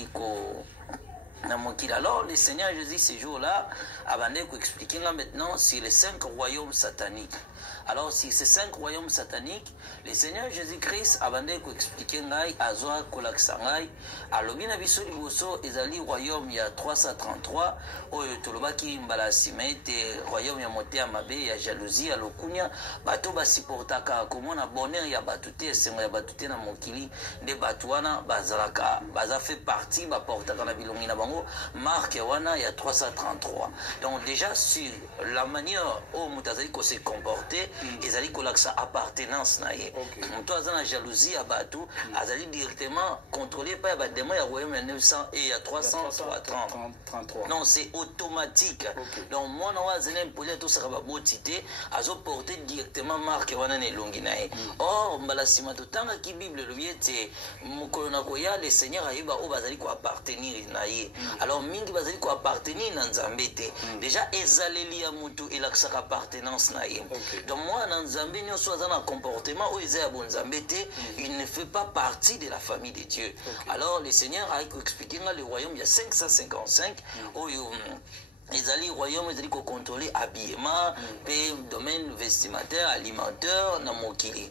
ezali ko alors, le Seigneur Jésus, ces jours-là, a expliqué maintenant sur les 5 royaumes sataniques. Alors, si ces 5 royaumes sataniques, le Seigneur Jésus-Christ a expliqué Azoa Kolaksangai, Alobina Biso Liboso, Ezali royaume, il y a 333, Oyo Tolobaki Mbalasimete, royaume, il y a Moté Amabe, il y a jalousie, il y a Lokunya, Bato Basiportaka, comme on a bonheur, il y a Batouté, c'est moi, il y a Batouté na Mokili, de Batouana, Bazalaka, Baza fait partie, Baportaka na Bilongina Bango, Marc Yawana, il y a 333. Donc, déjà, sur la manière où Moutazali se comporter, ezali kolaksa appartenance na ye. Mutu aza na jalousie ya batu, azali directement contrôlé par ba démon ya royaume ya 900 et ya 333. Non, c'est automatique. Donc moi na wazene mpoli to saka ba botité, azo porter directement marque wana ne longi na ye. Or mbala sima to tanga ki Bible le biete mukolo na koya le Seigneur ayeba o bazali ko appartenir na ye. Alors mingi bazali ko appartenir na Nzambe te. Déjà ezaleli ya mutu elaksa appartenance na ye. Donc moi, dans Nzambe, nous sommes dans un comportement où il ne fait pas partie de la famille de Dieu. Alors, le Seigneur a expliqué dans le royaume, il y a 555, où les alliés royaumes ils ont contrôlé habillement, domaine vestimentaire, alimentaire, na mokili.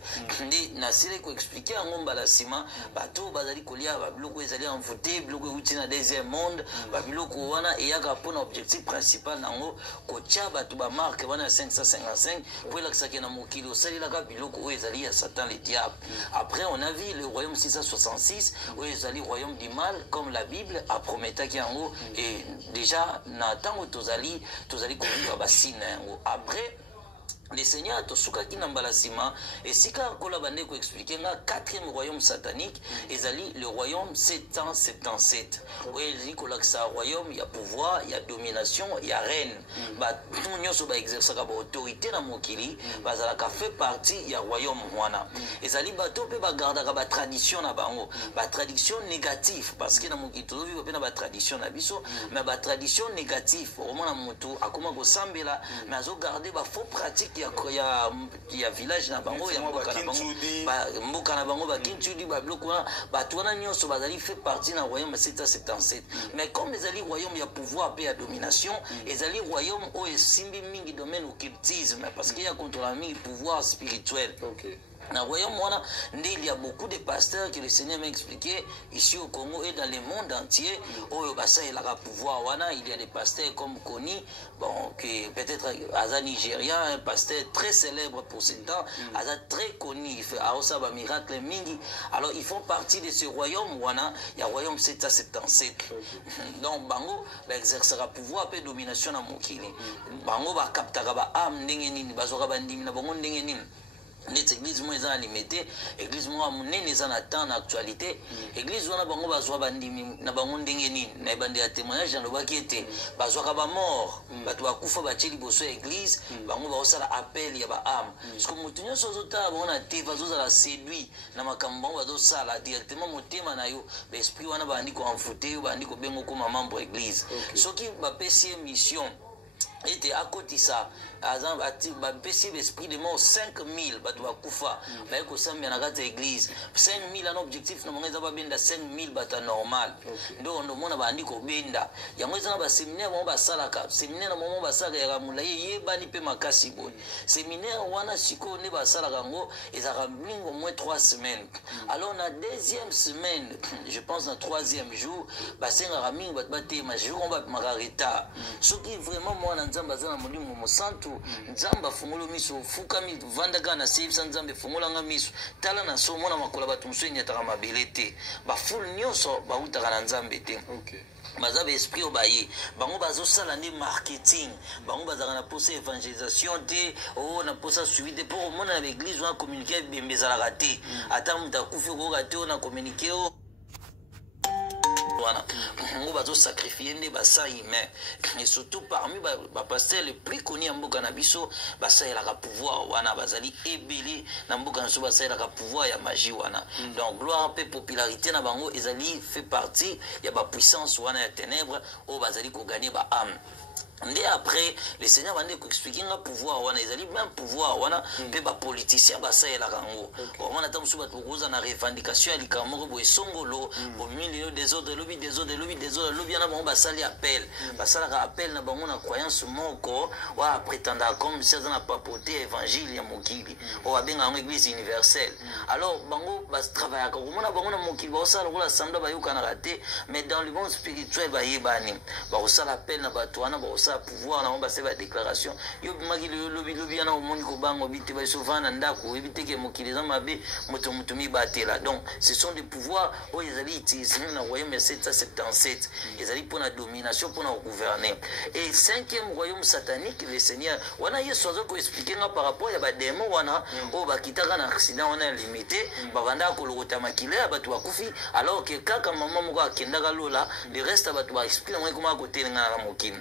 Na sile ko expliquer en ngomba la sima, bato bazali kolia ba biloko ezali envoûté, biloko uti na deuxième monde, ba biloko wana eyaka pour objectif principal nango ko tia bato ba marque wana 555 pour la kisaki na mokili osali la ka biloko ezali ya Satan le diable. Après on a vu le royaume 666 où ezali royaume du mal comme la Bible a prometté qui en haut et déjà na tango tozali kokuka basina yango. Après le Seigneur tosuka ki nambala sima et sika kola bande ko expliquer nga 4e royaume satanique ezali le royaume 777 où ezali kolaksa royaume ya pouvoir, ya domination, ya reine. Ba tout nyonso ba exercer ka autorité na mokili bazala ka fait partie ya royaume wana. Ezali bato pe ba garda ka ba tradition na bango, ba tradition négative parce que na mokili tozovi pe na ba tradition na biso mais ba tradition négative au moins na mutu akoma ko sambela mais azo garder ba faux pratique ya village na bango ya mboka na bango ba kinchudi ba biloko bato wana nyonso bazali fait partie na royaume 777 mais comme ezali royaume ya pouvoir pe ya domination ezali royaume o esimbi mingi domaine occultisme parce qu'il y a contre la mingi pouvoir spirituel. Dans le royaume, il y a beaucoup de pasteurs que le Seigneur m'a expliqué ici au Congo et dans le monde entier. Il y a des pasteurs comme Koni, bon, qui peut-être Aza Nigérien, un pasteur très célèbre pour ce temps, Aza très connu, il fait Aosaba miracle mingi. Alors ils font partie de ce royaume, il y a le royaume 777. Donc Bango exercera pouvoir et domination à Mokili. Bango va capter âme, n'engenine, bazora bandimi na bango n'engenine. L'église moi est limitée, l'église moi munene za na temps actualité, l'église wana bango bazwa bandimi na bango ndenge nini na bande ya témoignage na lobaki ete bazwa ka ba mort bato bakufa bacheli boso église bango ba osala appel ya ba âme parce que mutu nyonso zota bona te bazoza la séduit na makambo bango bazosala directement motema na yo l'esprit wana bandi ko envoûter bandi ko bengo comme membre église soki ba pesi mission était à côté ça bapesi l'esprit de mort 5000 bato bakufa baye kosambia na kati ya église 5000 ana objectif na mongo eza babenda 5000 bato normal ndo ndomona bandi kobenda yango eza na baséminaire bango basalaka séminaire na bango basalaka ya molayi yebani mpe makasi boye séminaire wana sikoyo nde basalaka yango ezalaka mingi au moins 3 semaines alors na deuxième semaine je pense na troisième jour basengaka mingi bato batema jour on bapemaka retard soki vraiment mwana nzambe aza na molimo mosantu nzambe afungula miso fukami vandaka na sevisa nzambe fungolanga miso tala na so mona makola bato mosusu enyataka mabele te bafule nyonso bautaka na nzambe te baza baesprit oyo baye bango bazosala nde marketing bango bazalaka na posa évangélisation te na posa suivi te mpo komona na baeglise wana communiqué ebembe ezalaka te ata moto akufi okoyoka te oyo na communiqué oyo on va sacrifier des bassins humains et surtout parmi les pasteurs les plus connus en mboka na biso basa ya la pouvoir wana bazali ebeli na mboka na so basa ya la pouvoir ya magie wana donc gloire et popularité na bango ezali fait partie ya ba puissance wana ya ténèbres au bazali ko gagner ba âme Ndé après, le Seigneur va nous expliquer un pouvoir, on a même pouvoir, on a des politiciens, ça y est la rango. On a tant de na revendication, il y a des songolo, au milieu des autres, lobby des autres, lobby des autres, lobby na bon, ça li appel, ça la appel na bon, on a croyance moko, ou à prétendre comme si on a papoté évangile ya mokili, ou à bien en église universelle. Alors, bango, travailler comme on a bon, on a mokili, ça la samba ba yuka na raté, mais dans le monde spirituel ba yebani, ça l'appel na batuana, pouvoir na omba seba déclaration yo maki lobi na omoni ko bango bité ba souvent na ndako ebité ke mokiliza mabe moto mutumi batela. Donc ce sont des pouvoirs où ils allaient utiliser na royaume 777 ils allaient pour la domination pour gouverner. Et cinquième royaume satanique, le Seigneur wana yesu azo ko expliquer par rapport ya ba démon wana o ba kitaka na accident wana limité ba banda ko lokota makile abatu bakufi alors que kaka maman moko akendaka lola le reste abatu ba expliquer moi comment côté ngana mokili.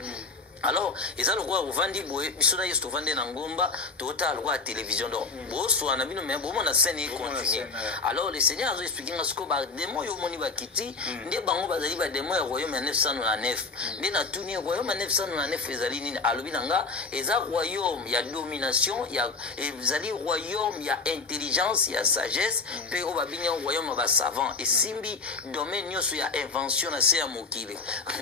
Alors, ils ont le droit au vandi boé, ils sont juste au vandi n'angomba, total le droit à télévision. Donc, bon, soit on a vu mais bon, on a scène et continue. Alors, les seigneurs ont expliqué ce que bah démon yo moni ba kiti, des bango bazali ba démon au royaume 909. Des na tourné au royaume 909 les ali ni alobinanga, et ça royaume, il y a domination, il y a bazali royaume, il y a intelligence, il y a sagesse, puis au babinyo royaume ba savant et simbi domaine nyoso il y a invention na se amokile.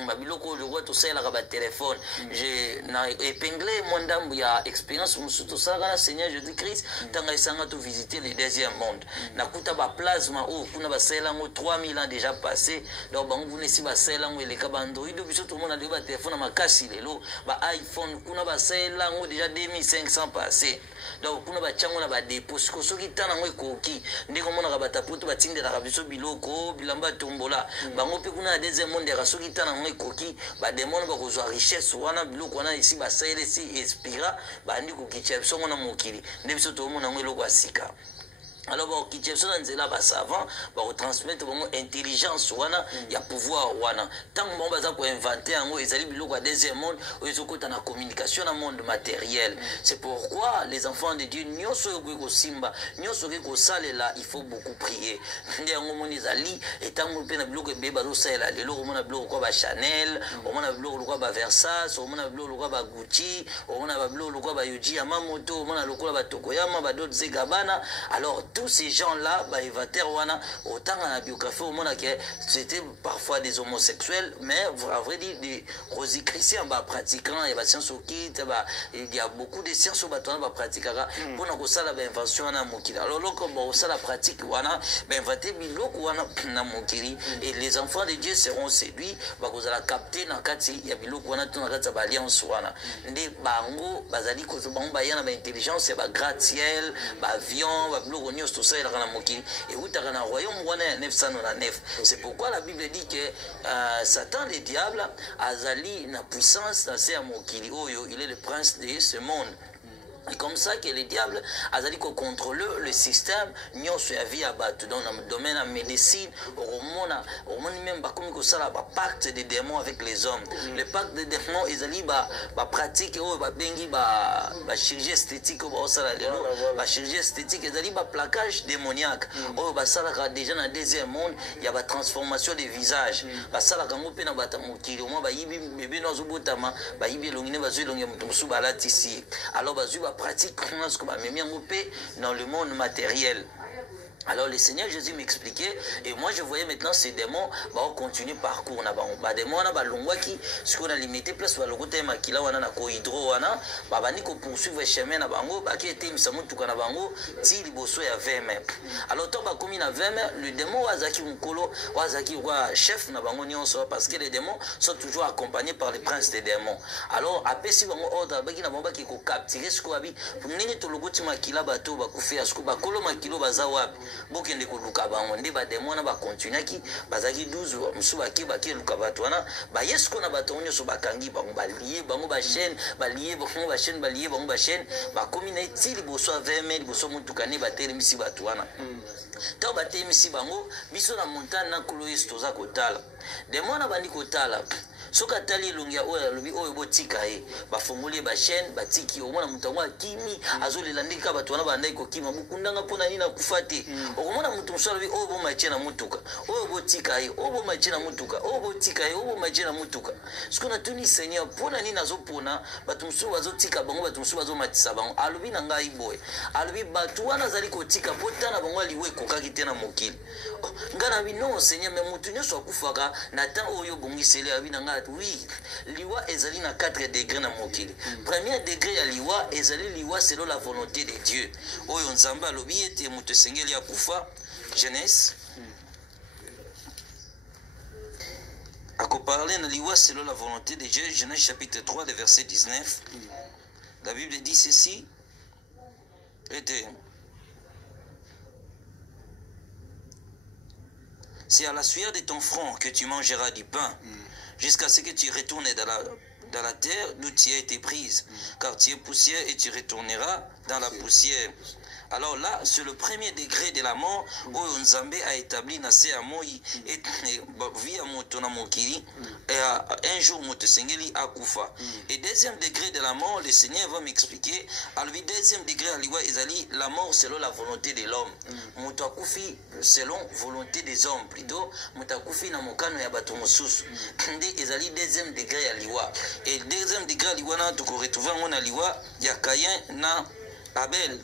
Babiloko le roi tout ça la ba téléphone. J'ai épinglé mon dame, il y a expérience, tout ça, le Seigneur Jésus-Christ, tant que tu visiter le deuxième monde. Nakuta ba plasma, oh, kuna ba selango 3000 ans déjà passé. Donc, vous n'avez pas selango, les cas Android, tout le monde a des téléphones, ma casse, ba iPhone, kuna ba selango déjà 2500 passé. Donc, kuna ba chango na ba dépôt, ce qui t'a n'envoyé koki, dès qu'on a ba tapote, ba tinde la rabiso biloko, bilamba tombola, ba ngope kuna deuxième monde, des rasso qui t'a n'envoyé koki, ba demande ba kozo richesse, biloko wana ici basaele si expira bandi kukicha biso ngona mokili nde biso to mona ngwe loko asika. Alors, bon, qui tient ça dans les savants, on transmettre intelligence, il y a pouvoir. Tant que on va inventer un mot, ils allaient au deuxième monde, ils ont la communication dans le monde matériel. C'est pourquoi les enfants de Dieu, nous sommes Simba, nous sommes là, il faut beaucoup prier. Ils allaient, et tant qu'on peut bloquer bébé, on a bloqué Chanel, on a bloqué Versace, on a bloqué Gucci, on a bloqué Yuji Yamamoto, on a bloqué Tokoyama, d'autres Gabbana. Alors, tous ces gens-là, autant dans la biographie, au monde c'était parfois des homosexuels, mais à vrai dire, des rosicrétiens pratiquants, il y a des sciences il y a beaucoup de sciences qui pratiquent pour nous ça l'invention na mokili. Alors comme ça la pratique inventer biloko na mokili et les enfants de Dieu seront séduits, vous allez capter dans kati ya biloko wana tout na kati ba alliance wana. Ndé bango bazali ko bango ba yana ba intelligence ba gratte-ciel, ba avion, ba biloko tout ça il y a un mokili et où tu as un royaume 909. C'est pourquoi la Bible dit que Satan, le diable, azali na puissance dans ce mokili. Oh, il est le prince de ce monde. Et comme ça que le diable a dit qu'on contrôle le système, nous avons vie à battre dans le domaine de la médecine, au monde même comme ça là, pacte des démons avec les hommes. Le pacte des démons, ils allaient pratiquer, la chirurgie esthétique, la chirurgie esthétique, ils allaient plaquage démoniaque. Ça là déjà dans le deuxième monde, il y a la transformation des visages. Ça là quand on peut na batamukiri, au moins bébé dans ubutama, bayibi longine bazu longine mutumsu balatisi. Alors bazu pratique dans le monde matériel. Alors le Seigneur Jésus m'expliquait et moi je voyais maintenant ces démons continuer parcours na ba démons na ba longwaki ce qu'on a limité place ba lokote makila wana na ko hydro wana ba bani ko poursuivre chemin na bango ba ki était misamu tuka na bango ti liboso ya 20 mètres. Alors to ba komi na 20 mètres le démon wazaki mukolo wazaki roi chef na bango nyonso parce que les démons sont toujours accompagnés par les princes des démons. Alors apesi bango ordre ba ki na bango ki ko capturer ce ko abi pour nini to lokoti makila bato ba kufia ce ko ba kolo makilo bazawapi bokende koluka bango nde bademo wana bakontinuaki bazaki 12 mosusu baki luka bato wana bayesi kona bato nyonso bakangi bango balie bango bachaîne balie bango bachaîne balie bango bachaîne bakomi na eti liboso ya 20 mètres liboso motuka nde batelemisi bato wana ntango batelemisi bango biso na montagne na nkolo yesu toza kotala demo wana bandi kotala soki atali elongi ya oyo alobi oyo botika ye bafongoli bachaîne batiki omona moto yango akimi azolela ndenge kaka bato wana bandaki kokima bokundanga mpona nini akufa te okomona moto mosusu alobi oyo bomatie na motuka oyo botika ye oyo bomatie na motuka oyo botika ye oyo bomatie na motuka soki natuni seigneur mpona nini azopona bato mosusu bazotika bango bato mosusu bazomatisa bango alobi na ngai boye alobi bato wana azali kotika mpo tana bango aliwa ekokaki te na mokili ngai na bino seigneur me motu nyonso akufaka na temps oyo obongiseli abi na ngai oui liwa ezali na 4 degré na mokili premier degré ya liwa ezali liwa selon la volonté de Dieu oyo nzambe alobi ete moto esengeli akufa Genèse akoparle na liwa selon la volonté de Dieu Genèse chapitre 3 de verset 19 la Bible dit ceci était c'est à la sueur de ton front que tu mangeras du pain jusqu'à ce que tu retournes dans la terre d'où tu as été prise car tu es poussière et tu retourneras dans la poussière. Alors là, c'est le premier degré de la mort où Nzambe a établi na se amoi et via moto na mokili et un jour moto sengeli akufa. Et deuxième degré de la mort, le Seigneur va m'expliquer. Alors le deuxième degré aliwa ezali la mort selon la volonté de l'homme. Moto akufi selon volonté des hommes plutôt. Moto akufi na mokano ya bato mosusu. Nde ezali deuxième degré aliwa. Et deuxième degré aliwa na to ko retrouver ngona aliwa ya Caïn na Abel.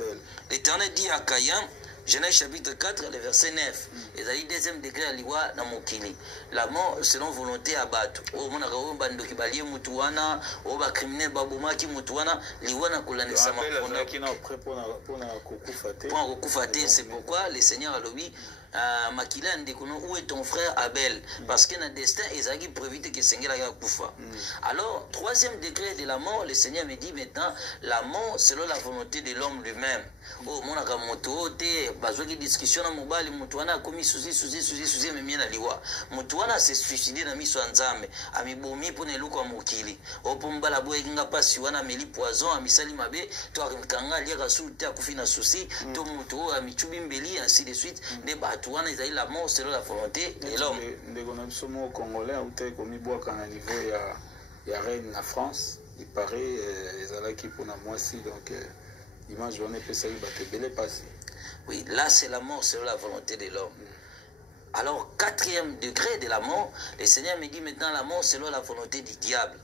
L'Éternel dit à Caïn, Genèse chapitre 4, le verset 9. Et ça dit deuxième degré à liwa na mokili. La mort selon volonté à battre. O mona ka o bando ki balie mutu wana, o ba criminel baboma ki mutu wana, liwa na kolanisa maponda. Pour kokufa te, c'est pourquoi le Seigneur a dit Makila ndekono où est ton frère Abel parce que notre destin ezaki prévu que Seigneur a kufa. Alors troisième degré de la mort, le Seigneur me dit maintenant la mort selon la volonté de l'homme lui-même. Oh mona ka moto te bazoki discussion na mobali mutu wana komi suzi memie na liwa. Mutu wana se suicide na miso nzambe amibomi pona eluko ya mokili. Opombala boye kinga pasi wana meli poison amisali mabe to akanga liaka su te akufi na souci to mutu amichubi mbeli ainsi de suite de Touana ils la mort selon la volonté de l'homme. Ndeko na biso mo congolais outé komi bwaka na niveau ya reine na France, il paraît ezalaki pona mwasi donc image wana pesa yi batebele passé. Oui, là c'est la mort selon la volonté de l'homme. Alors quatrième degré de la mort, le Seigneur me dit maintenant la mort selon la volonté du diable.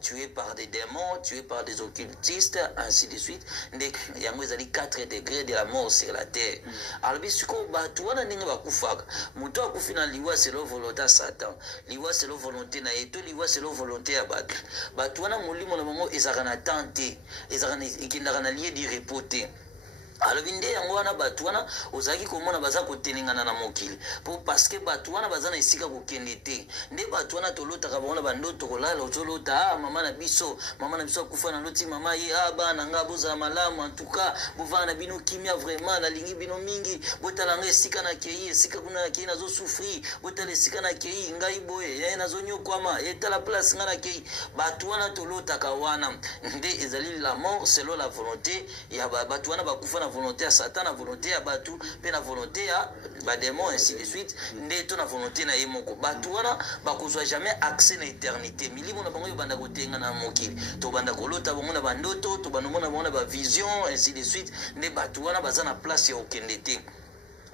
Tué par des démons, tué par des occultistes, ainsi de suite. Il y a 4 degrés de la mort sur la terre. Alors, si on va tout le monde a liwa c'est la volonté de Satan. Liwa c'est la volonté na eto, liwa c'est la volonté à battre. Batuana molimo na bango ezakana tante, ezakana ikindakana lié di repoter. Alors binde yango wana bato wana ozaki komona baza kotelengana na mokili po parce que bato wana baza na esika kokende te nde bato wana tolotaka bango na bandoto kolala ozolota mama na biso akufa na loti mama ye bana nga bozala malamu en tout cas bovana na bino kimia vraiment nalingi bino mingi botala nga esika na kei esika kuna na kei nazosufrir botala esika na kei ngai boye nazonyokwama etala place nga na kei bato wana tolotaka wana nde ezali la mort selon la volonté ya bato wana bakufa na volonté à Satan, la volonté à Batou, puis la volonté à démon, ainsi de suite. N'est-on la volonté à Yemoko. Batouana, Bakouzwa jamais accès à l'éternité. Milimo na bango banda kotenga na mokili. To banda kolota bango na bandoto, to bandomona bango na vision, ainsi de suite. Ne Batouana bazana place ya okendete.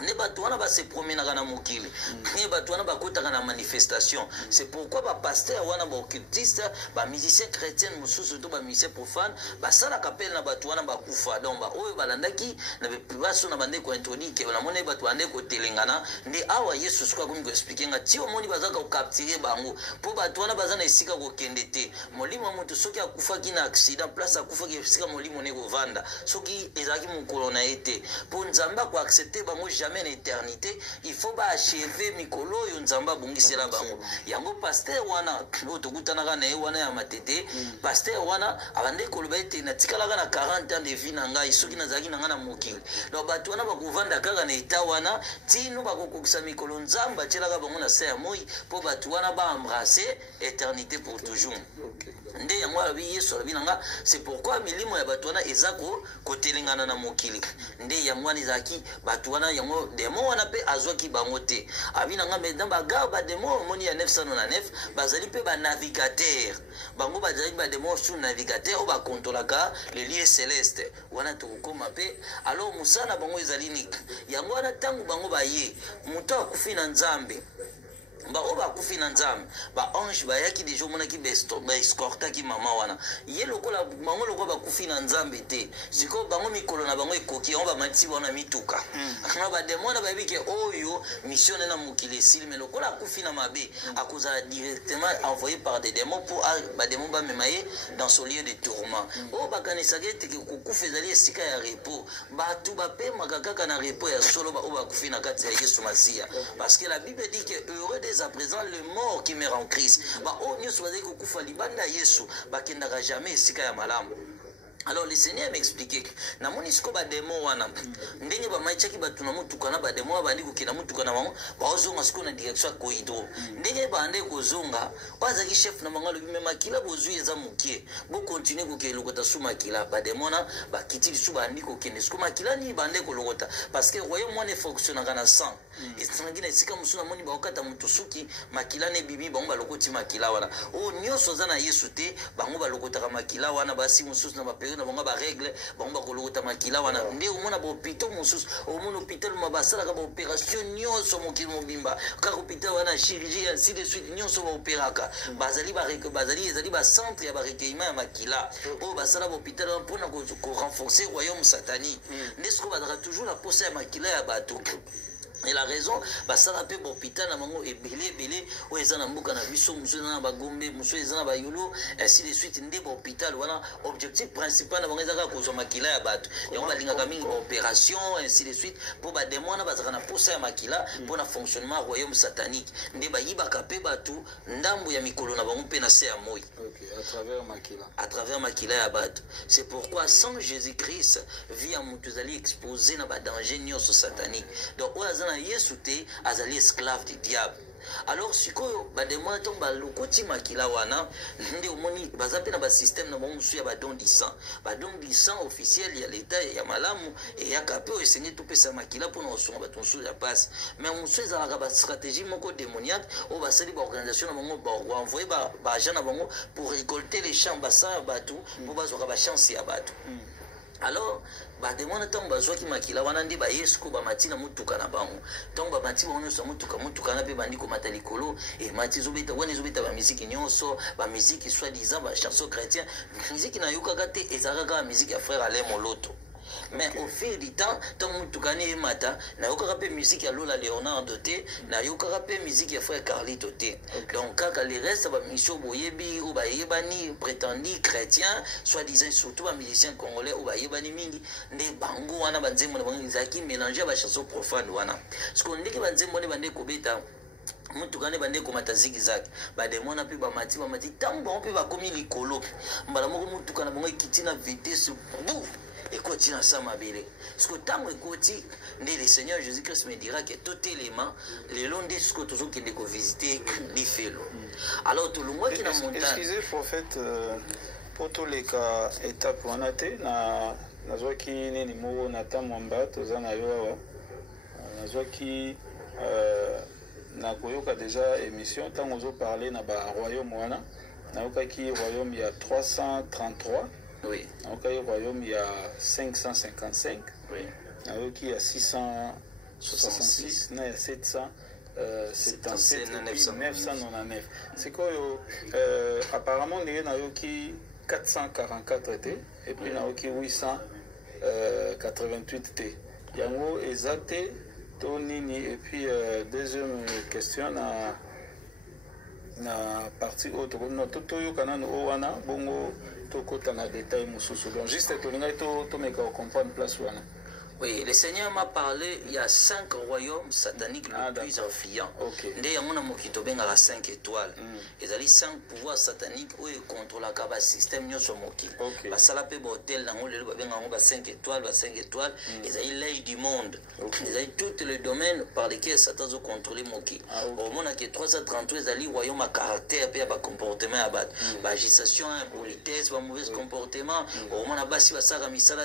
Ne batouana ba se promener na mokili. Ne batouana ba kota na manifestation. C'est pourquoi ba pasteur wana ba occultiste, ba musicien chrétien mususu to ba musicien profane, ba sala kapel na batouana ba kufa donc ba oyo balandaki na baso na bande ko introduire ke na mona batouande ko telengana ndi awa Yesu siko ko expliquer nga ti omoni bazaka ko capturer bango po batouana bazana esika ko kendete. Molimo mutu soki akufa kina accident place akufa ki esika molimo ne ko vanda. Soki ezaki mukolo na ete. Po nzamba ko accepter bango en éternité, il faut pas achever mikolo yo nzamba bungisela bango. Yango pasteur wana otokutana na wana ya matete, pasteur wana abande koloba ete na tikala na 40 ans de vie na ngai soki nazaki na ngana mokili. Donc bato wana bakovanda kaka na eta wana tino bakokokisa mikolo nzamba tjelaka bango na se ya moi po bato wana ba embrasser éternité pour toujours. Nde yango abi Yesu abi nanga c'est pourquoi milimo ya bato wana ezako kotelengana na mokili. Nde yango wana ezaki bato wana yango alors demo wana pe azwaki bango te abinanga maintenant bagar bademo omoni ya 999 bazali pe banavigateur bango bazali bademo sur navigateur oyo bakontolaka le lieu céleste wana tokokoma pe alors mosala bango ezali nini yango wana ntango bango baye moto akufi na nzambe bango bakufi na nzambe baange bayaki deja omonaki baescortaki mama wana ye lokola bango lokola bakufi na nzambe te sikoyo bango mikolo na bango ekoki yango bamatisi wana mituka bademo wana bayebi ke oyo mission na mokili esili me lokola akufi na mabe akozala directement envoyé par des démons pour bademo bamema ye dans son lieu de tourment oyo bakanisaki ete kokufa ezali esika ya repos bato bapemaka kaka na repos ya solo oyo bakufi na kati ya yesu masiya parce que la bible dit que heureux des à présent le mort qui meurt en Christ oyo nyonso bazali kokufa libanda ya yesu bakendaka jamais esika ya malamu. Alors le Seigneur m'expliquait que na moni siko ba demo wana ndenge ba maichaki batu na mutuka na ba demo bandi kokina mutuka na bango bazonga siko na direction ko hydro ndenge bande kozonga bazaki chef na mangalo bimema kila bozui eza mukie bo continuer kokela lokota suma kila ba demo na ba kitili su bandi kokende siko makila ni bande ko lokota parce que royaume mone fonctionne kana sang et sangina esika musuna moni ba okata mutusuki makila ne bibi bango ba lokoti makila wana o nyoso za na Yesu te bango ba lokota makila wana basi mususu na ba na bango ba règle bango ba kolota makila wana nde omona ba hôpital mususu omona hôpital mabasala ka ba opération nyonso mokili mobimba ka hôpital wana chirurgie ainsi de suite nyonso ba opéraka bazali ezali ba centre ya ba recueillement ya makila o basala ba hôpital mpona ko renforcer royaume satanique ndesko bazaka toujours la posa ya makila ya bato. Et la raison, ça a peu d'hôpital, belé, où ils ont un boucan à Bissou, monsieur dans Bagombe, monsieur ils ont un bayolo, ainsi de suite, une hôpital, voilà, objectif principal, on les a causé makila à battre. Et on va dire une opération, ainsi de suite, pour des mois, on va pousser à makila, pour le fonctionnement royaume satanique. Ndé bayiba kapé batou, ndambo ya mikolo na bango penasé à moi. Ok, à travers makila. À travers makila à battre. C'est pourquoi sans Jésus-Christ, vie à Moutuzali exposé dans le danger nyonso satanique. Donc, Yesu te azali esclave du diable. Alors sikoyo bademo to balokoti makila wana nde omoni bazape na ba système na bonso ya badon du sang officiel ya l'état ya malamu et ya kapeo esengi to pesa makila pour na osonga batonso ya passe mais musu ezalaka ba stratégie moko démoniaque o basali ba organisation na bango ba envoyer ba agent na bango pour récolter les champs basa batou pour bazoka ba chance ya batou. Alors bademona ntango bazwaki makila wana nde bayesuko bamati na mutuka na bango ntango bamati bango nyonso mutuka na mpe bandi komata likolo emati ezobeta wana ezobeta bamiziki nyonso bamiziki soi-disant bachanson chrétien miziki nayokaka te ezalaka kaka miziki ya frère Alain Moloto. Mais au fil du temps, tant mutukane et mata, na yokaka pe musique ya Lola Leonardo te, na yokaka pe musique ya frère Carlito te. Donc kaka les restes ba mission boyebi ou ba yebani prétendu chrétien, soi-disant surtout ba musicien congolais ou ba yebani mingi, ne bango wana banzembo na bango zaki mélanger ba chanson profane wana. Ce qu'on dit que banzembo ne bande kobeta mutukane bande komata zigizag bademona pe bamati tambo pe bakomi likolo mbala moko mutukana bango ekiti na vitesse bou ekoti na sama bele parce que tango ekoti nde le Seigneur Jésus-Christ me dira que tout élément le long de ce que toujours qui ko visiter l'ifelo. Alors tout le monde qui na montagne. Excusez prophète pour tous les cas étape wana te na nazwaki nini mo na tamwamba tozana yo awa nazwaki na koyoka déjà émission tant on parler na ba royaume wana na yokaki royaume ya 333 oui na yokaki royaume ya 555 oui na yoki ya 666 na ya 777 999 c'est quoi apparemment ndenge na yoki 444 t et puis na yoki 888 t yango exacté Tonini. Et puis deuxième question na partie autre tout yo kanano wana bongo tokota na détail mususu donc juste tolinga to meka comprendre place wana. Oui, le Seigneur m'a parlé, il y a 5 royaumes sataniques les plus influents. Il y a 5 étoiles. Il y a 5 pouvoirs sataniques où ils contrôlent le système. Il y a 5 étoiles, 5 étoiles. Il y a l'œil du monde. Il y a tous les domaines par lesquels Satan a contrôlé Moki. Au monde, il y a 333, il y a des royaumes à caractère, il y a des comportements à battre. Agitation, politesse, mauvais comportement. Au monde, il y a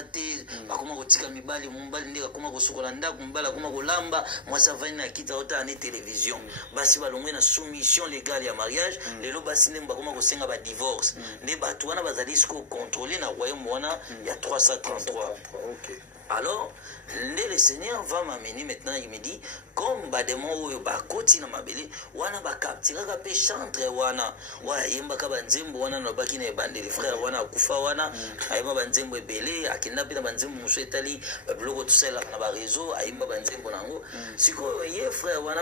des comportements mobali ndeka koma kosokola ndako mobali akoma kolamba mwasi avandi na kiti aotala ne télévision basi balongwe na soumission légale ya mariage lelo basi ndenge bakoma kosenga badivorce nde bato wana bazali siko contrôler na royaume wana ya 333. Alors, le Seigneur va m'amener maintenant, il me dit, comme bademo oyo bakoti na mabele, wana bakaptira ka pe chantre wana, wa yemba ka banzembo wana na baki na bandeli frère wana akufa wana, ayemba banzembo ebele, akenda pe na banzembo muso etali, biloko tusela na ba réseau, ayemba banzembo nango. Siko ye frère wana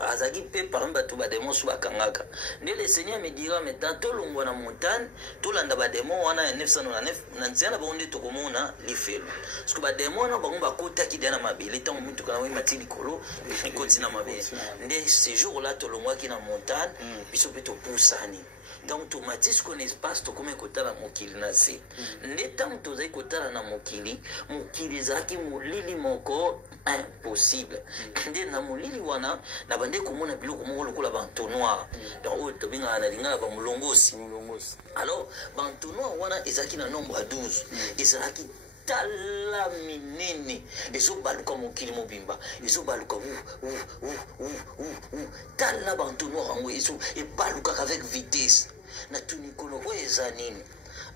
azaki pe parmi bato bademo so bakangaka nde le Seigneur me dira maintenant tolongwa na montagne tolanda bademo wana ya 999 na nzela na bango nde tokomona lifelo parce bademo wana bango bakotaki dia na mabele ntango mituka na oyemba ti likolo ekoti na mabele nde ce jour là tolongwaki na montagne biso mpe topusani donc tomati siko na espace tokoma ekotala mokili na se nde ntango tozali kotala na mokili ezalaki molili moko impossible nde na molili wana na bande komona biloko moko lokola bantonnoir donc oyo tobengaka na lingala bamolongosi alors bantonnoir wana ezalaki na nombre ya 12 ezalaki tala minene ezobaluka mokili mobimba ezobaluka tala bantonnoir yango ebalukaka avec vitesse na tunikolo oyo eza nini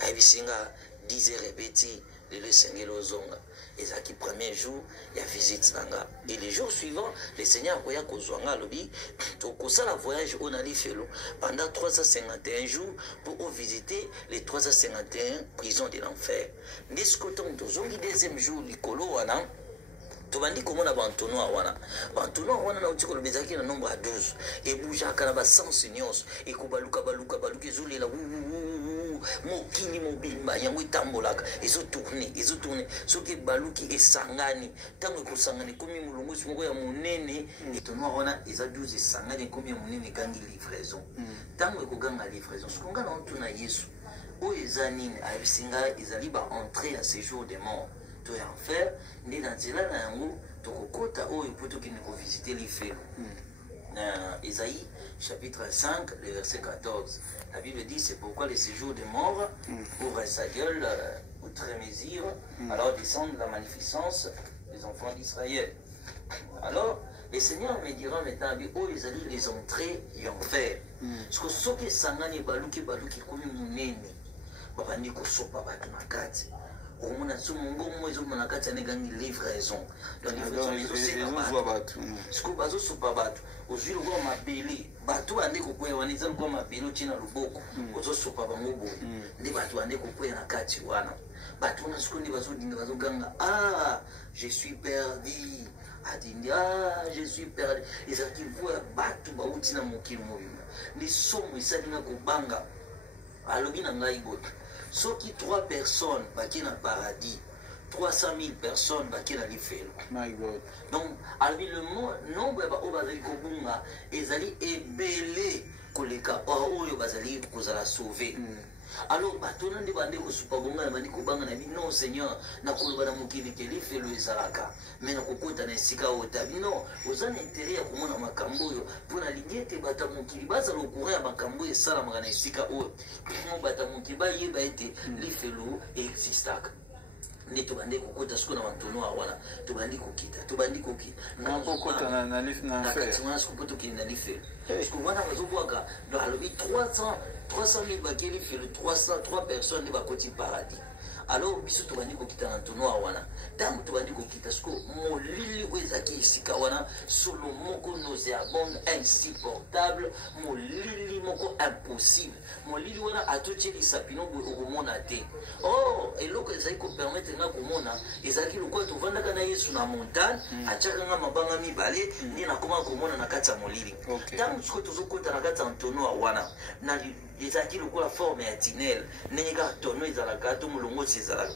ayebisinga 10h ebeti lelo esengeli ozonga ezalaki premier jour ya visite nanga et les jours suivants le Seigneur akoya kozwa nga alobi tokosala voyage oyo na lifelo pendant 351 jours pour visiter les 351 prisons de l'enfer nde siko ntango tozongi deuxième jour likolo wana tobandi komona bantonnoir wana na uti koloba ezalaki na nombre ya 12 ebujaka na basense nyonso ekobaluka ezolela mokili mobimba yango etambolaka ezotourne soki ebaluki esangani ntango ekosangana ekomi molongosi moko ya monene etonnoir wana eza 12 esangani ekomi ya monene ekangi livraison ntango ekoganga livraison sokonga na ontuna yesu oyo eza nini ayebisinga ezali baentrée ya séjour de mort to ya enfer nde na nzela na yango tokokota oyo mpo tokende kovisite lifelo Ésaïe chapitre 5 le verset 14 la Bible dit c'est pourquoi le séjour des morts ouvre sa gueule outre mesure alors descendent la magnificence des enfants d'Israël. Alors le Seigneur me dira maintenant oh ils allaient les entrées et enfer parce que ceux qui sangani baluki komi munene babandi kosopa bato na kati omona so mongo mwezo mona kati anegangi livraison donc livraison ezoseka bato siko bazosopa bato ozwi lokwa mabele bato bande kokwea wana eza lokwa mabele otina loboko ozosopa bango boye nde bato bande kokwea na kati wana bato wana siko nde bazodinga bazoganga je suis perdu adindi je suis perdu ezalaki voya bato bauti na mokili mobimba nde somo esalinga kobanga alobi na ngai bote soki 3 personnes baki na paradis 300 000 personnes baki na lifelo. My God. Donc albi le nombre ba bazali kobunga ezali ebele koleka oyo bazali kozala sauver. Alors batona ndi bande kosupa bonga bandi kobanga na non Seigneur na koloba na mokili ke lifelo ezalaka mais na kokota na esika otabi non ozana intérêt ya komona makambo oyo pona lingete bata mokili bazala okura ya makambo esala magana esika oyo no bata mokili ba yeba ete lifelo existaka nde tobandi kokota siko na bantonnoir wana tobandi kokita na kokota na enfer na siko tokenda lifelo siko wana bazobwaka do alobi 300 000 bakeli felo 3 personnes ne bakoti paradis alors biso tobandi kokita na entonnoir wana ntango tobandi kokita siko molili oyo ezalaki esika wana solo moko nauséabonde insupportable molili moko impossible molili wana atotielisa bino boye okomona te eloko ezali kopermettre nga komona ezalaki lokola tovandaka na yesu na montagne atiaka nga mabanga mibale nde nakoma komona na kati ya molili ntango siko tozokota na kati ya entonnoir wana ezalaki lokola forme ya tunnel ndenge kaka tonneau ezalaka to molongosi ezalaka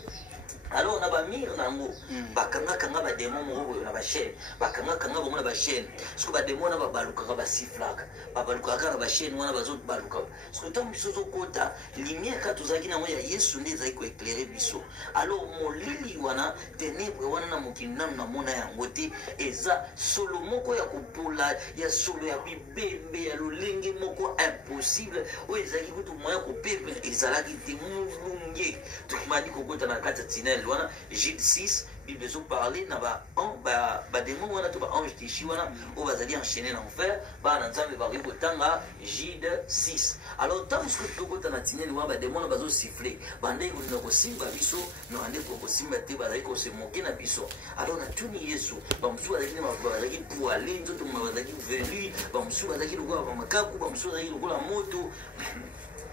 alors na bamire nango bakangakanga bademo moko na bachaîne bakangakanga bango na bachaîne siko bademo wana babalukaka basiflaka babalukaka na bachaîne wana bazobaluka siko ntango biso ozokota lumière kaka tozalaki nango ya yesu nde ezalaki koéclaire biso alors molili wana ténèbre wana na mokili nanu namona yango te eza solo moko ya kopola ya solo ya bibembe ya lolenge moko impossible oyo ezalaki kutu moya kopepela ezalaki te molunge tomandi kokota na kati ya tunnel Daniel wana Gide 6 Bible ont parlé na ba démon wana to ba ange tichi wana o bazali enchaîner en enfer ba na nzambe ba ko tanga Gide 6. Alors tant que to ko tana tineli wa ba démon bazo siffler bande ko na ko simba biso no ande ko simba te ba ko se moquer na biso. Alors na tuni Yesu ba msu bazali na ba bazali poale nzoto ma bazali velu ba msu bazali ko ba makaku ba msu bazali ko la moto.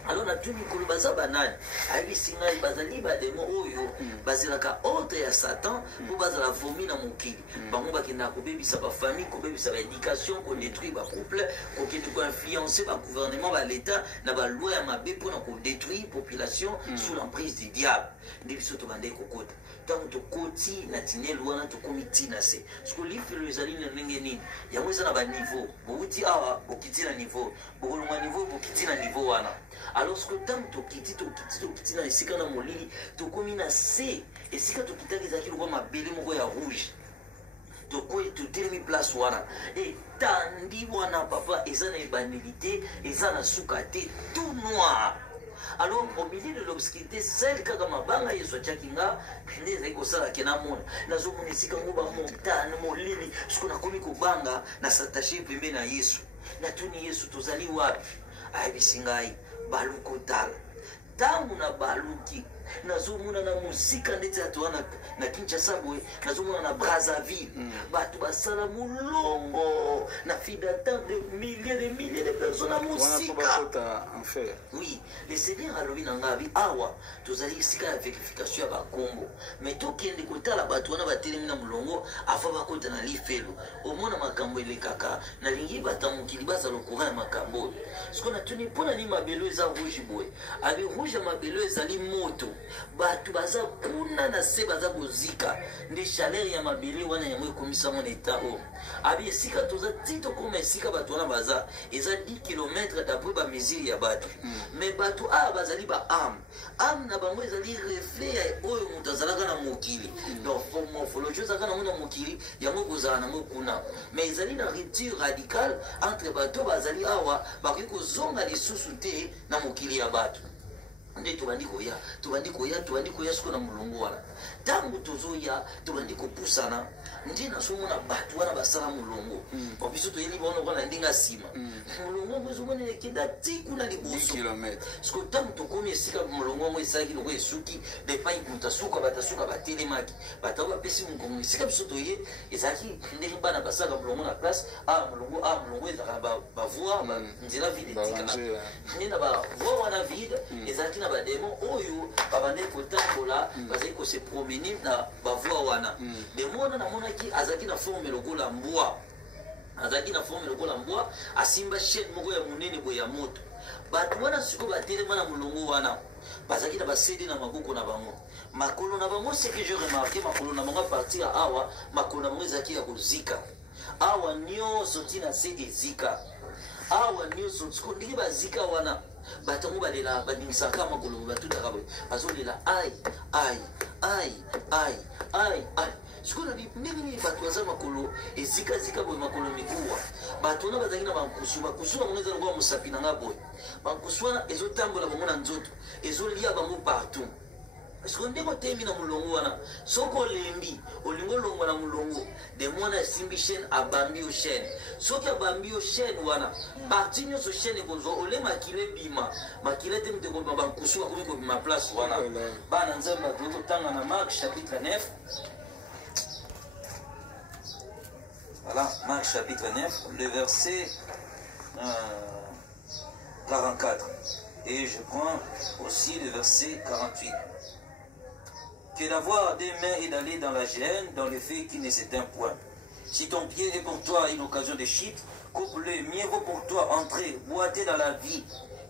Alors na tuni ko baza banani abi singa bazali ba démon oyo bazilaka ordre ya Satan pour bazala vomi na mokili bango bakenda ko bebisa ba famille ko bebisa ba éducation ko détruire ba couple ko kende ko influencer ba gouvernement ba l'état na ba loi ya mabe pour na ko détruire population sous l'emprise du diable ndibiso to bande ko kota tant to koti na tinel wana to komiti na se sko life le zali na ndenge nini yango eza na ba niveau bokuti awa bokiti na niveau bokolonga niveau bokiti na niveau wana. Alors ce que tant to kiti na esika na molili to komi na se esika to kitaki zaki lo ma bele moko ya rouge to ko to telemi place wana et tandi wana papa eza na banalité eza na sukate tout noir. Alors au milieu de l'obscurité celle kaka mabanga yeso chakinga ndeza iko sala kenamona nazo munisika ngoba montane molili siko na komi kubanga na s'attacher pembe na Yesu na tuni Yesu tozali wapi ayibisingai baluko tala tangu na baluki nazomona na musika ndeti atuana na Kinshasa boy nazomona na Brazzaville batu basala mulongo na fida tant de milliers de personnes na musika oui le Seigneur alobi na ngabi awa tozali sika ya vérification ya bakombo mais tokende kotala batu wana batelemi na mulongo afa bakota na lifelo omona makambo elekaka na lingi batamukili bazalo courant ya makambo siko na tuni pona ni mabelo eza rouge boy abi rouge mabelo ezali moto batu baza kuna na se baza bozika nde chaleur ya mabele wana yango ekomisa mon état o abi esika toza tito koma esika batu wana baza eza 10 km d'après ba mesure ya batu mais batu bazali ba âme na bango ezali reflet ya oyo mutu azalaka na mokili donc morphologie ezalaka na mona mokili yango kozala nango kuna mais ezali na rupture radicale entre batu bazali awa bakoki kozonga lisusu te na mokili ya batu nde tubandi koya siko na mulungu wana tangu tozoya tubandi kopusana ndi nasomona batu wana basala mulungu biso toyeli baona kwana ndinga sima mulungu ngozomona ekenda tikuna liboso siko tangu tokomi esika mulungu ngo esalaki loko esuki depai mutasuka batasuka batelemaki batawa bapesi mukongo esika biso toye ezalaki ndenge bana basaka mulungu na place mulungu ezalaka bavoa nzela vide etikana ndena bavoa wana vide ezalaki na badémon oyo babande kotambola bazali kose promener na bavoa wana démon wana namonaki azalaki na forme lokola mbwa asimba chaîne moko ya monene boye ya moto bato wana siko batelema na mulongo wana bazalaki na basede na maboko na bango makolo na bango ce que je remarqué makolo na bango à partir ya awa makolo na bango ezalaki ya kozika awa nyonso ntina se ezika awa nyonso siko ndenge bazika wana batango balela baningisaka makolo batutaka boye bazolela ai sikoyo na ndenge bato baza makolo ezikazika boye makolo mikuwa bato wana bazalaki na bankusu bango eza lokola mosapi na nga boye bankusu wana ezotambola bango na nzoto ezolia bango partout siko ndenge otemi na mulongo wana soki olembi olingi olongwa na mulongo de mwana asimbi chaîne abambi yo chaîne soki abambi yo chaîne wana parti nyonso chaîne ekozwa ole makila ebima makila te mute kobima bankusu bakomi kobima place wana bana nzambe bato kotanga na Marc chapitre 9. Voilà, Marc chapitre 9, le verset 44. Et je prends aussi le verset 48. Que d'avoir des mains et d'aller dans la géhenne, dans le fait qu'il ne s'éteint point. Si ton pied est pour toi une occasion de chute, coupe-le. Mieux vaut pour toi entrer, boiter dans la vie,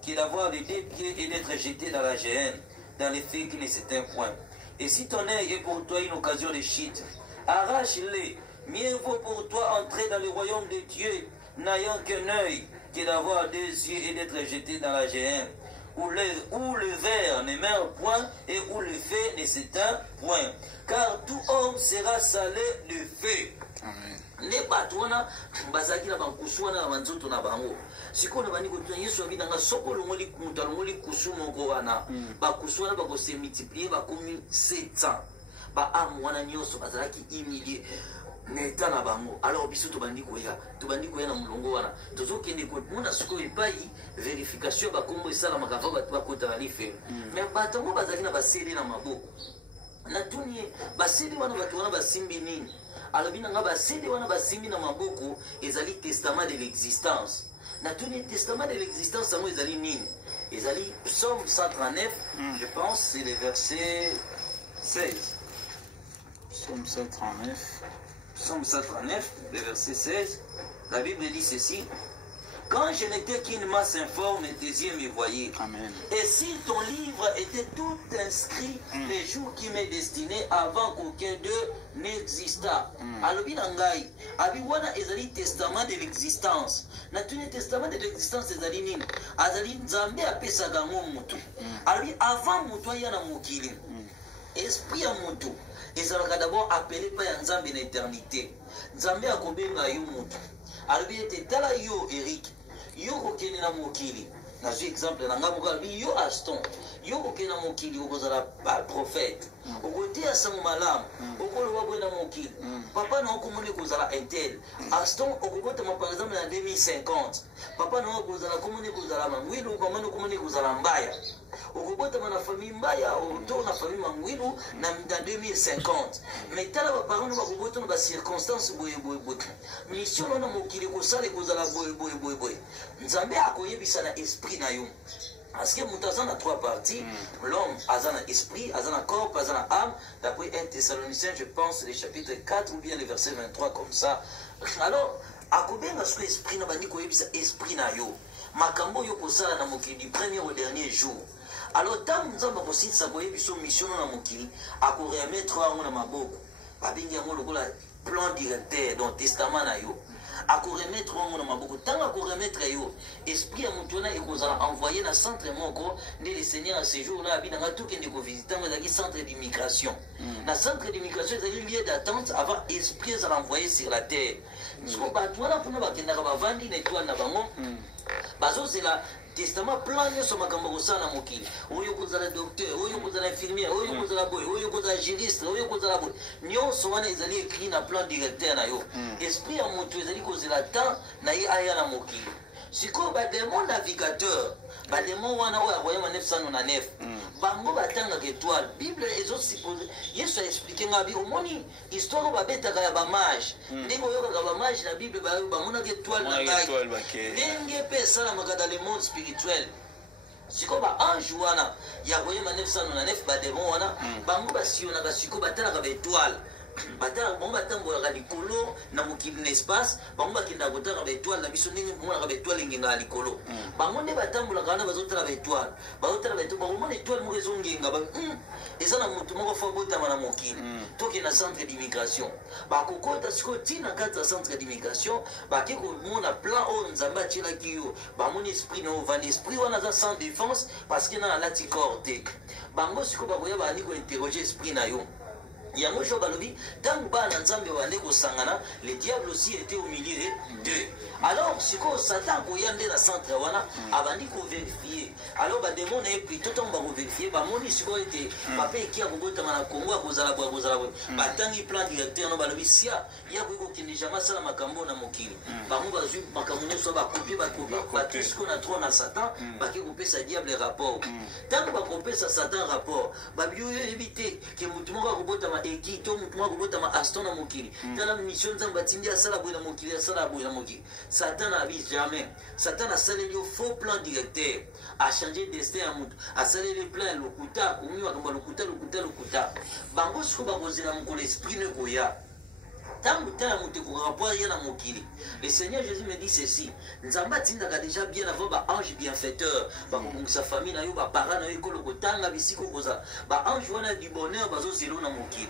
que d'avoir les deux pieds et d'être jeté dans la géhenne, dans le fait qu'il ne s'éteint point. Et si ton œil est pour toi une occasion de chute, arrache-le. Mieux vaut pour toi entrer dans le royaume de Dieu, n'ayant qu'un œil, que d'avoir deux yeux et d'être jeté dans la géhenne, où le ver ne meurt point et où le feu ne s'éteint point. Car tout homme sera salé de feu. Amen. Ne bato wana bazaki na bankusu wana na banzoto na bango sikoyo na bandi kotuna Yesu abi nanga soko longoli mutu alongoli kusu moko wana bakusu wana bakose multiplier bakomi 700 ba âme wana nyonso bazalaki humilié neta na bango. Alors biso tobandi koya na mulongo wana tozokende komona sikoyo epai vérification bakombo esalamaka ava bato bakota balife mais bato yango bazalaki na basede na maboko natuni basede wana bato wana basimbi nini alobi nanga basede wana basimbi na maboko ezali testament de l'existence natuni testament de l'existence yango ezali nini ezali psaume 139 je pense c'est le verset 16 Psaume 139 Psaume 139, le verset 16, la Bible dit ceci. Quand je n'étais qu'une masse informe, tes yeux me voyaient. Amen. Et si ton livre était tout inscrit les jours qui m'est destiné avant qu'aucun d'eux n'exista. Alobi nangai, abi wana ezali testament de l'existence. Natuni testament de l'existence ezali nini? Azali nzambe apesaka ngo mutu. Alobi avant mutu ayana mokili. Esprit ya mutu ezalaka d'abord appelé par ya nzambe na éternité. Nzambe akobenga yo mutu. Alobi ete tala yo Eric, yo kokende na mokili. Nazwi exemple na ngambo alobi yo Aston, yo kokende na mokili okozala prophète. Okoteya sango malamu, okoloba boye na mokili. Papa na okomoni kozala intel. Aston okokotama par exemple na 2050. Papa na okozala komoni kozala mangwilu, komoni okomoni kozala mbaya. Okokotama na famille mbaya, oto na famille mangwilu na 2050. Mais tala ba parents ba kokotana ba circonstances boye. Mission na mokili kosala kozala boye. Nzambe akoyebisa na esprit na yo. Parce que Moutazan a trois parties. L'homme a un esprit, a un corps, a une âme. D'après 1 Thessaloniciens, je pense, le chapitre 4 ou bien le verset 23 comme ça. Alors, à combien est-ce que l'esprit n'a pas dit qu'il y a esprit na yo? Makambo yo kosala na mokili du premier au dernier jour. Alors, tant que nous avons aussi savoir que mission na mokili, à ko remettre na maboko. Babingi yango lokola plan directeur dans testament na yo. À remettre na maboko tant à remettre yo esprit ya mutu na ekozala envoyé na centre moko nde le Seigneur à ce jour là abinanga tout kende ko visiter dans centre d'immigration na centre d'immigration c'est un lieu d'attente avant esprit à envoyer sur la terre so ba twana pona ba kenda ba vandi na étoile na bango bazo c'est la testament plan nyonso makambo kosala na mokili oyo kozala docteur oyo kozala infirmière oyo kozala boy oyo kozala juriste oyo kozala boy nyonso wana ezali écrit na plan directeur na yo esprit ya moto ezali kozela temps na ye aya na mokili sikoyo bademon navigateur bademon wana oyo aroyama 999 bango batangaka étoile bible ezosupose yesu aexplike nga bi omoni histoire babetaka ya bamage ndenge oyokaka bamage na bible bamonaka étoile na ngai ndenge mpe esalamaka dans le monde spirituel sikoyo baange wana ya royama 999 bademon wana bango basionaka sikoyo batalaka baétoile bango batambolaka likolo na mokili na espace bango bakendaka kotala baétoile na biso ndenge monaka baétoile engengaka likolo bango nde batambolaka wana bazotala baétoile bamona étoile moko ezongenga eza na motu moko fo botama na mokili toke na centre d'immigration bakokota sikoyo ntina kati ya centre d'immigration bake komona plan oyo nzambe atielaki yo bamoni esprit na ovanda esprit wana aza sans défense parce que na alati corps te bango sikoyo bakoya bandi kointerroge esprit na yo yango jo balobi tangu bana nzambe bande kosangana le diable aussi était au milieu d'eux alors sikoyo satan koya nde na centre wana abandi kovérifier alors bademon na ye plutôt ntango bakovérifier bamoni sikoyo ete papa ekia kobotama na kongo akozala boye batangi plan directeur no balobi sia ya koki kokende jamai asala makambo na mokili bango bazwi makambo nyonso bakopie batu sikoyo na tro na satan bake kopesa diable rapport ntango bakopesa satan rapport babi oyo yebi te ke motu moko akobotama eki to motu moko akobotama aston na mokili tala mission nzambe atindi asala boye na mokili asala boye na mokili satan abi jamais satan asaleli yo faux plan directeur achanger destin ya motu asaleli plan ya lokuta akomi makambo ya lokuta bango sikoyo bakozela mokolo esprit ne koya tango tala moto ekorapport ya na mokili le Seigneur Jésus me dit ceci nzambe atindaka déjà bien avant baange bienfaiteur bakobongisa famille na yo bapara na yo ekolo kotanga bisiko kozala baange wana du bonheur bazozela na mokili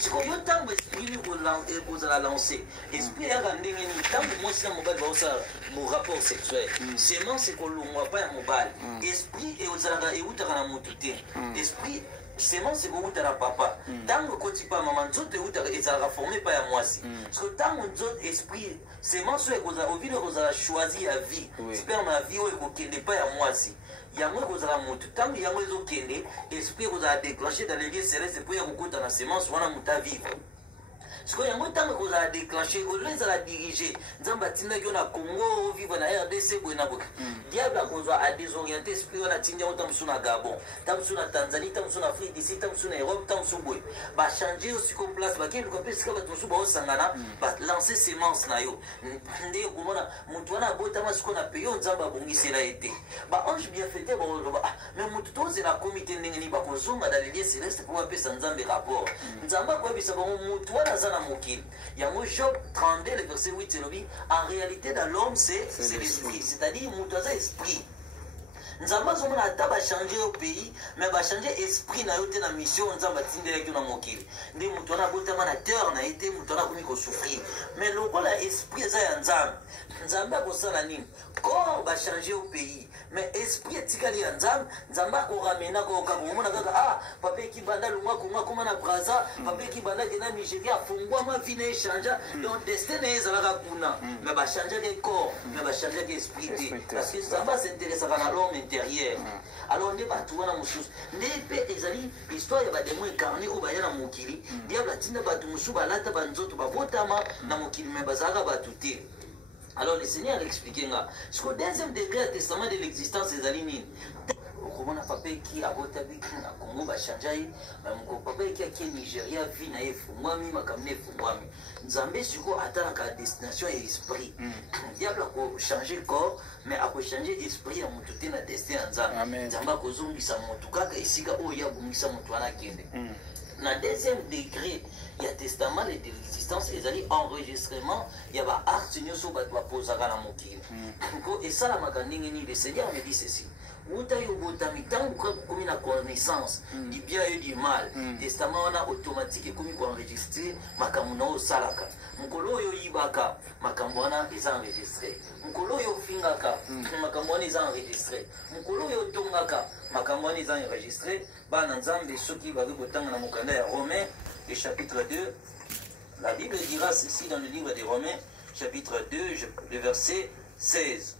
sikoyo yo ntango esprit ekozala lancé esprit eyaka ndenge nini ntango mwasi na mobali baosala mo rapport sexuel semence ekolongwa pa ya mobali esprit ozalaka eutaka na motu te esprit semence ekouta na papa ntango ekoti pa mama nzoto eutaka ezalaka forme pa ya mwasi parce que ntango nzoto esprit semence oyo ekozala ovile ekozala choisi ya vie sperme ya vie oyo ekokende pa ya mwasi yango ekozala motu ntango yango ezokende esprit ekozala déclenché dans les lieux célestes mpo ya kokota na semence wana motu avivre sikoyo yango ntango ekozala déclenché olo ezala dirige nzambe atindaki yo na congo vivre na rdc boye na boye diable akozwa adésorienté esprit wana atindi yango ta mosu na gabon ta mosu na tanzanie ta mosu na afrique d'ici ta mosu na europe ta mosu boye bachange yo siko place bakeluka mpe esika bato mosu baosangana balance semence na yo nde okomona motu wana abotama siko na peyo nzambe abongisela ye te baange bienfaiteur bakoloba mais motu tozela komi te ndenge nini bakozonga dans les lieux céleste mpo bapesa nzambe rapport nzambe akoyebisa bango motu wana aza na mokili yango Job 32 le verset 8 elobi en réalité dans l'homme c'est l'esprit c'est-à-dire moto aza esprit nzambe azomona ata bachange yo pays mais bachange esprit na yo te na mission nzambe atindelaki yo na mokili nde moto wana abotama na terre na ye te moto wana akomi kosouffrir mais lokola esprit eza ya nzambe nzambe akosala nini corps bachange yo pays mais esprit etikali ya nzambe nzambe akoramena komona kaka papa ekibanda lungwa kongo akoma na braza papa ekibanda kenda nigeria afungwama vi na echangea donc destin na ye ezalaka kuna mais bachangeaki corps mais bachangeaki esprit te parce que nzambe asinteresaka na l'homme intérieur alors nde bato wana mosusu nde mpe ezali histoire ya bademo incarné oyo baya na mokili diable atinda bato mosusu balata banzoto babotama na mokili mais bazalaka bato te. Alors le Seigneur expliqué nga. Jusqu'au deuxième degré du testament de l'existence des alignes. Comment papa qui a voté avec na Congo ba changer mais papa qui a Nigeria vi na efungwami makamne efungwami. Nzambe siko atala ka destination et esprit. Diable a changer corps mais a changer esprit ya mutu te na destin ya Nzambe. Nzambe a kozongisa mutu kaka esika oyo ya bungisa mutu wana kende. Na deuxième degré il y a testament de l'existence et il y a enregistrement il y a acte nyonso bato bapozaka na mokili et ça la makandingi ni le Seigneur me dit ceci uta yo botami tangu komi na connaissance du bien et du mal testament wana automatique komi ko enregistrer makambo na osalaka mukolo oyo yibaka makambo wana eza enregistré mukolo oyo fingaka makambo wana eza enregistré mukolo oyo tongaka makambo wana eza enregistré bana nzambe soki babi botanga na mokanda ya Romains le chapitre 2 la Bible dira ceci dans le livre des Romains chapitre 2 le verset 16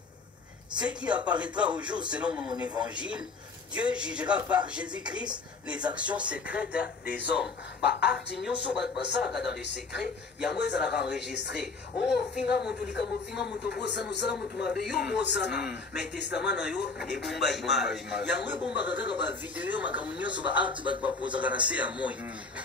ce qui apparaîtra au jour selon mon évangile Dieu jugera par Jésus-Christ les actions secrètes des hommes. Bah, actions sont dans les secrets, il y a moins à enregistrer. Oh, finga mutulika mo finga mutobosa musala mutumabe yo bosana. Mais testament na yo et bomba image. Ya ngwe bomba kaka ba vidéo makamunyo so ba art ba posa kana se ya moyi.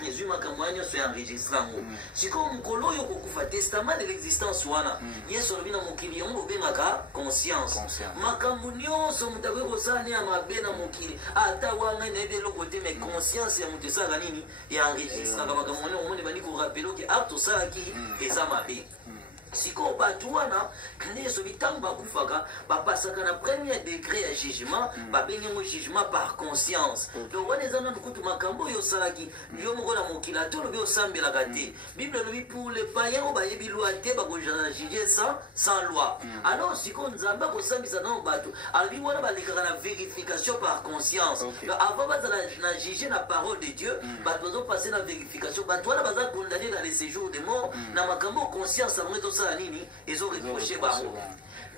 Yesu makamunyo so enregistré ngo. Siko mukolo yo kokufa testament de l'existence wana. Yesu robina mukili yo bengaka conscience. Makamunyo so mutabe bosana ya mabena mukili. Ata wanga nebe lokote mais conscience ya mutu sala nini ya enregistre kama kama mwana bani ko rappelo ki acte ça qui eza mabe siko batu wana ndeso bitango bakufaka bapasaka na premier degré ya jugement babengi mo jugement par conscience donc wana ezana ndukutu makambo yo salaki yo moko na mokila to lobi osambela kate bible lobi pour les païens o bayebi loi te bako juger sans loi alors siko nzamba ko sambisa na bato alors wana balekaka na vérification par conscience avant bazala na juger la parole de Dieu bato bazo passer na vérification bato wana baza condamné dans les séjours de mort na makambo conscience na mweto nini ezo reprocher bango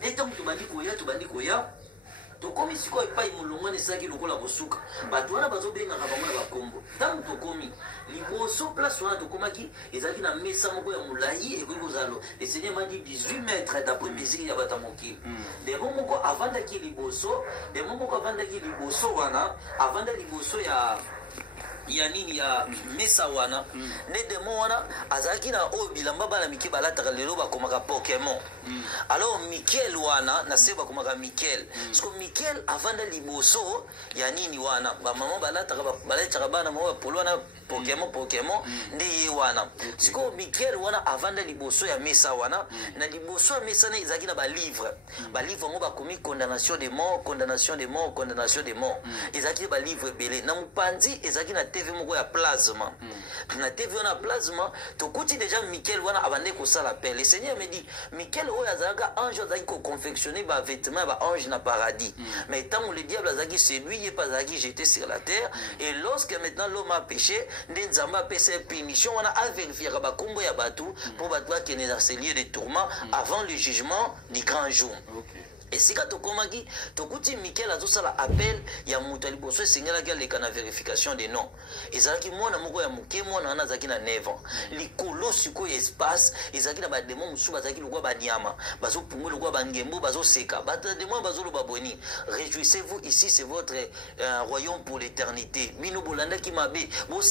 neto tubandi koya tokomi siko epai mulongwane saki lokola bosuka bato wana bazobengaka bango na bakombo ntango tokomi liboso place wana tokomaki ezalaki na mesa moko ya molai ekoki kozalo le Seigneur m'a dit 18 mètres d'après mesure ya bata mokili demo moko avandaki liboso wana avanda liboso ya nini ya mesa wana ne demo wana azaki na o bilamba bala mike balataka lelo bakomaka Pokémon alors Michael wana na se bakomaka Michael parce que Michael avanda liboso ya nini wana ba mama balataka bana mo polo wana Pokémon nde ye wana siko Michael wana avanda liboso ya mesa wana na liboso ya mesa ne ezaki na ba livre ngo bakomi condamnation de mort ezaki ba livre belé na mupanzi ezaki na TV moko ya plasma na TV wana plasma tokuti déjà Michael wana abande ko sala appel. Le Seigneur me dit Michael oyo azalaka ange azaki ko confectionner ba vêtements ba ange na paradis. Mais tant le diable azaki c'est lui il est pas azaki jeté sur la terre et lorsque maintenant l'homme a péché Nzamba a ses punitions wana a vérifier ba kombo ya batu pour batu qui est dans ces lieux de tourment avant le jugement du grand jour. Et si quand tokomaki tokuti Michael azosala appel ya mutu liboso singela ki aleka na vérification des noms ezalaki mwana moko ya muke mwana wana azalaki na 9 ans likolo siko espace ezalaki na ba démon musu bazalaki lokwa banyama bazopungu lokwa bangembo bazoseka bata démon bazoloba boni réjouissez-vous ici c'est votre royaume pour l'éternité bino bolandaki mabe bo